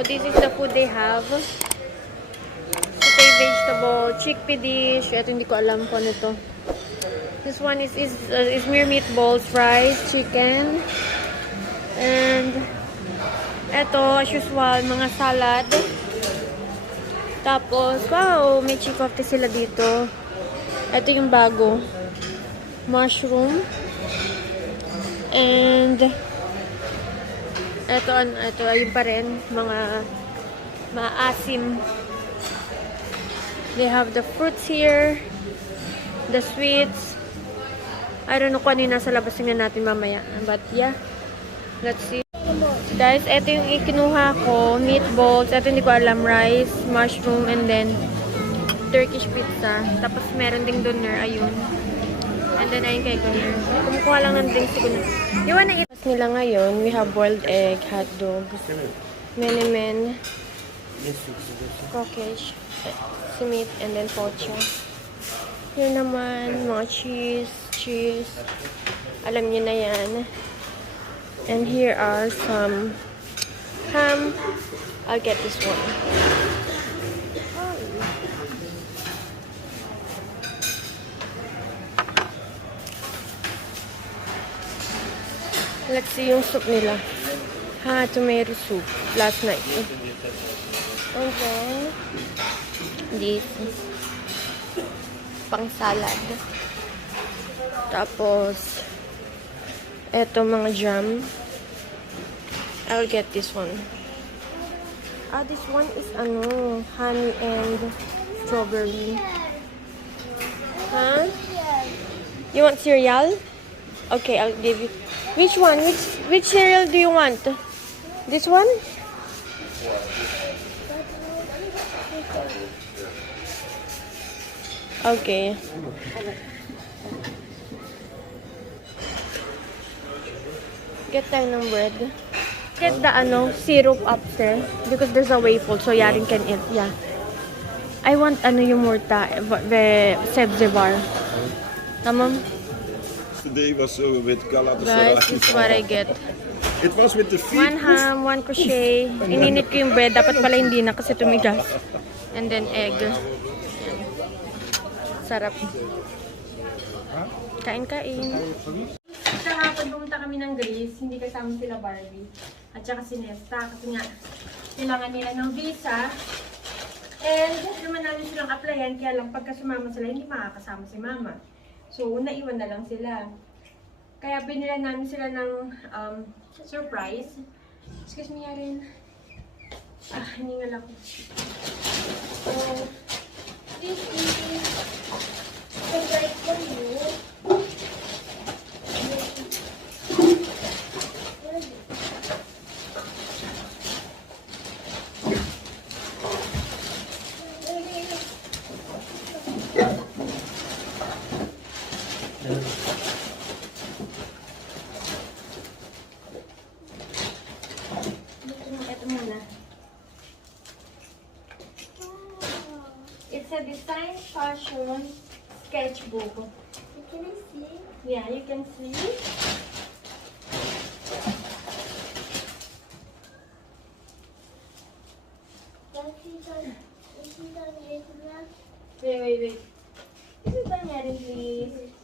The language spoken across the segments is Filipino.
So, this is the food they have. Sauteed vegetable, chickpea dish. Ito, hindi ko alam kung ano to. This one is mere meatballs, rice, chicken. And, ito, as usual, mga salad. Tapos, wow, may chikofte sila dito. Ito yung bago. Mushroom. And, ito, ayun pa rin. Mga maasim. They have the fruits here. The sweets. I don't know kung ano yung nasa labas nga natin mamaya. But, yeah. Let's see. Guys, ito yung ikinuha ko. Meatballs. Ito hindi ko alam. Rice, mushroom, and then Turkish pizza. Tapos meron ding doner. Ayun. And then ayun kay Gunner. Kumukuha lang ng drinks si Gunner. You wanna eat? Nila ngayon, we have boiled egg, hot dogs, menemen, cookish, simit, and then pocha. Here naman, mga cheese. Alam niyo na yan. And here are some ham. I'll get this one. Let's see yung soup nila. Tomato soup. Last night. And then, this. Pang salad. Tapos, eto mga jam. I'll get this one. This one is honey and strawberry. Huh? You want cereal? Okay, I'll give you. Which one? Which cereal do you want? This one? Okay. Get tayo ng bread. Get the syrup upstairs because there's a waffle so Yarin can eat. Yeah. I want yung murta, sebze bar. Tamam? Today was with Galatasaray. Guys, this is what I get. It was with the feet. One ham, one crochet. Ininit ko yung bread. Dapat pala hindi na kasi tumigas. And then egg. Yan. Sarap. Kain-kain. Kahapon pumunta kami ng Greece. Hindi kasama sila Barbie. At saka si Nesta. Kasi nga, kailangan nila ng visa. And naman namin silang applyan. Kaya lang pagka sumama sila, hindi makakasama si Mama. So, naiwan na lang sila. Kaya binila namin sila ng surprise. Excuse me, Yarin. Hiningal ako. So, this is surprise for you. It's a design fashion sketchbook. Can I see? Yeah, you can see. Wait. This is Danielle, please.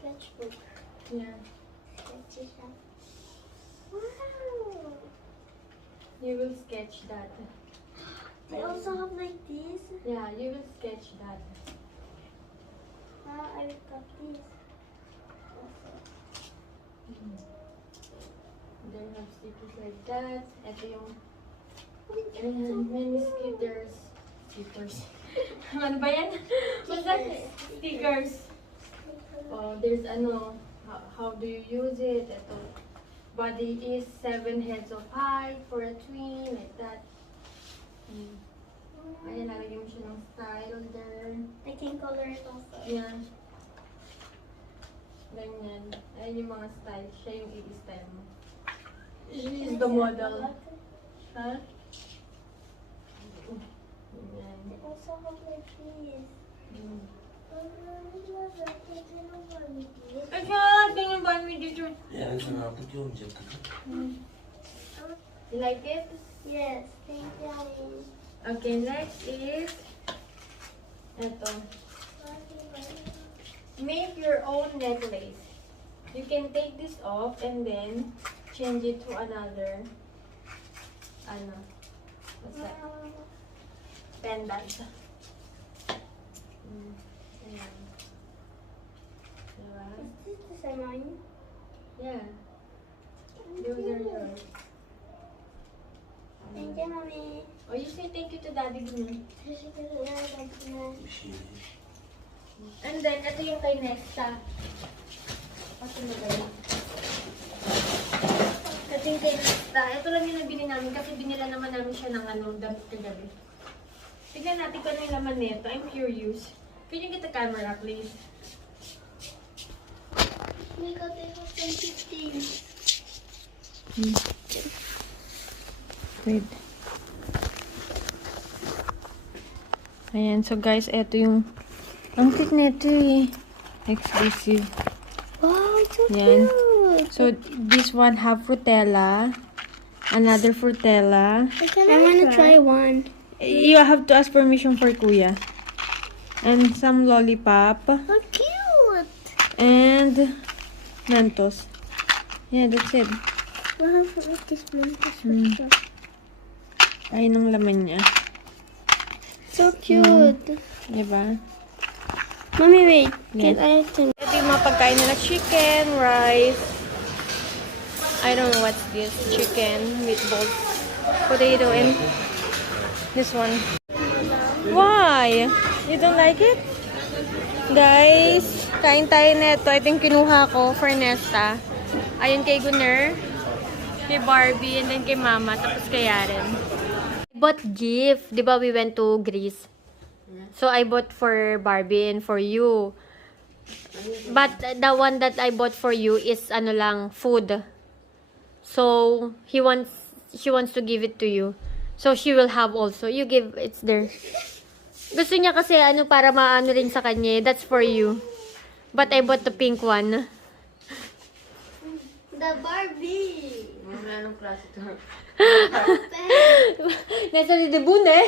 Sketchbook. Yeah. Wow! You will sketch that. They also have like this. Yeah, you will sketch that. I will cut this. Then have stickers like that. Ito yung many stickers. Ano ba yan? What's that? Stickers. Oh, there's how do you use it? Ito. Body is 7 heads of height for a twin, like that. Ayan, lalagyan mo siya ng style there. I can color it also. Yeah. Ganyan. Ayan yung mga style. Siya yung i-style mo. She's the model. Huh? They also have like this. Ay, siya, tingnan ba mo dito? Yeah, it's an opportunity. You like it? Yes, thank you, Mommy. Okay, next is ito. Make your own necklace. You can take this off and then change it to another what's that? Pendant. Ayan. Diba? Is this the same one? Yeah. Those are yours. Thank you, Mommy. Oh, you say thank you to Daddy Gune. And then, ito yung kay Nesta. Ito yung kay Nesta. Ito lang yung nabili namin kasi binila naman namin siya ng damit kagabi. Tignan natin kung ano yung laman nito. I'm curious. Can you get the camera, please? We got it for 10.15. Wait. Ayan, so guys, ito yung ang cute nito eh. Exclusive. Wow, it's so Yan. cute. So, this one have frutella. Another frutella. I want to try one. You have to ask permission for Kuya. And some lollipop. How cute. And Mentos. Yeah, that's it. Wow, what is Mm. Ayun ang laman niya. so cute. Diba? Mommy, wait. Yeah. Can I think? Ito yung mga pagkain nila. Chicken, rice. I don't know what's this. Chicken, meatballs, potato, and this one. Why? You don't like it? Guys, kain tayo neto. Ito yung kinuha ko for Nesta. Ayun kay Gunner, kay Barbie, and then kay Mama, tapos kay Yaren. I bought gift. Di ba we went to Greece? So I bought for Barbie and for you. But the one that I bought for you is ano lang, food. So she wants to give it to you. So she will have also. You give, it's there. Gusto niya kasi ano para maano rin sa kanya. That's for you. But I bought the pink one. The Barbie. Anong klase ito? Nasa lidibun eh.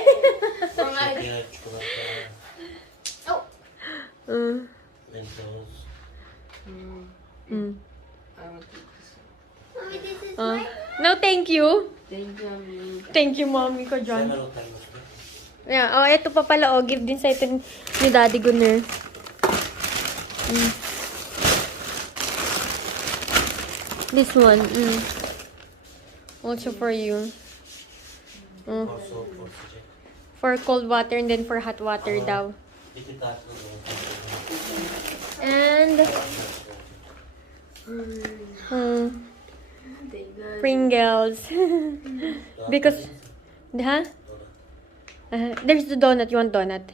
Oh. Mentos. Mm. Mommy, this is Uh, mine. no, thank you. Thank you, Mommy. Thank you, mommy ko, John. Meron tayo mas Yeah, oh, ito pa pala, oh, give din sa ito ni Daddy Gunner. Mm. This one, also for you. Also, for check. For cold water and then for hot water daw. Dito tayo. And, Thank God. Pringles. Because, ha? There's the donut. You want donut?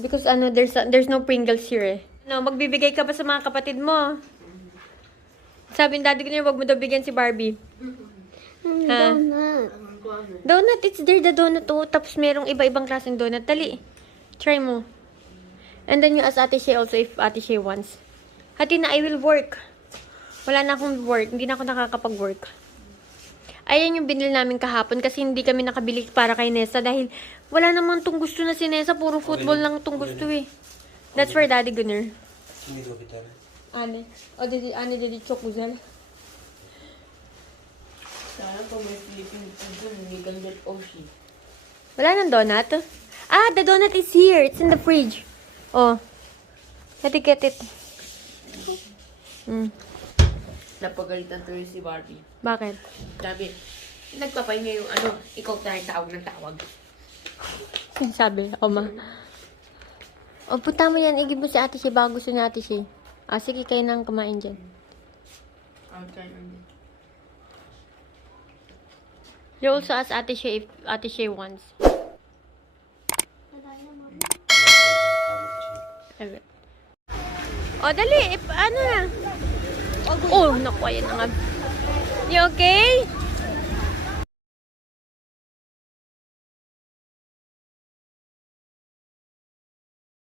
Because ano, there's no Pringles here eh. No, magbibigay ka ba sa mga kapatid mo? Sabi ni Daddy ko niya, wag mo daw bigyan si Barbie. Ha? Donut, it's there, the donut. Oh, tapos merong iba-ibang klaseng donut. Dali, try mo. And then you ask Ate Shea also if Ate Shea wants. Hati na, I will work. Wala na akong work. Hindi na ako nakakapag-work. Ayan yung binili namin kahapon kasi hindi kami nakabili para kay Nessa dahil wala naman tong gusto na si Nessa. Puro football lang tong gusto eh. That's for Daddy Gunner. Hindi ko kita na. Ane. O, didi chokuzel. Sana po may Philippine food dun. May gandot oshi. Wala nang donut? Ah, the donut is here. It's in the fridge. Oh. Let me get it. Napagalitan tuloy si Barbie. Bakit? Sabi, nagpapahinga yung ano, ikaw tayo tawag ng tawag. Sabi, ma. O, punta mo yan. Igib mo si Ate Shea. Baka gusto ni Ate Shea. Ah, sige, kayo nang kumain dyan. I'll try on it. You also ask Ate Shea if Ate Shea wants. O, dali. Ano na? Oh, naku, ayan na nga. You okay?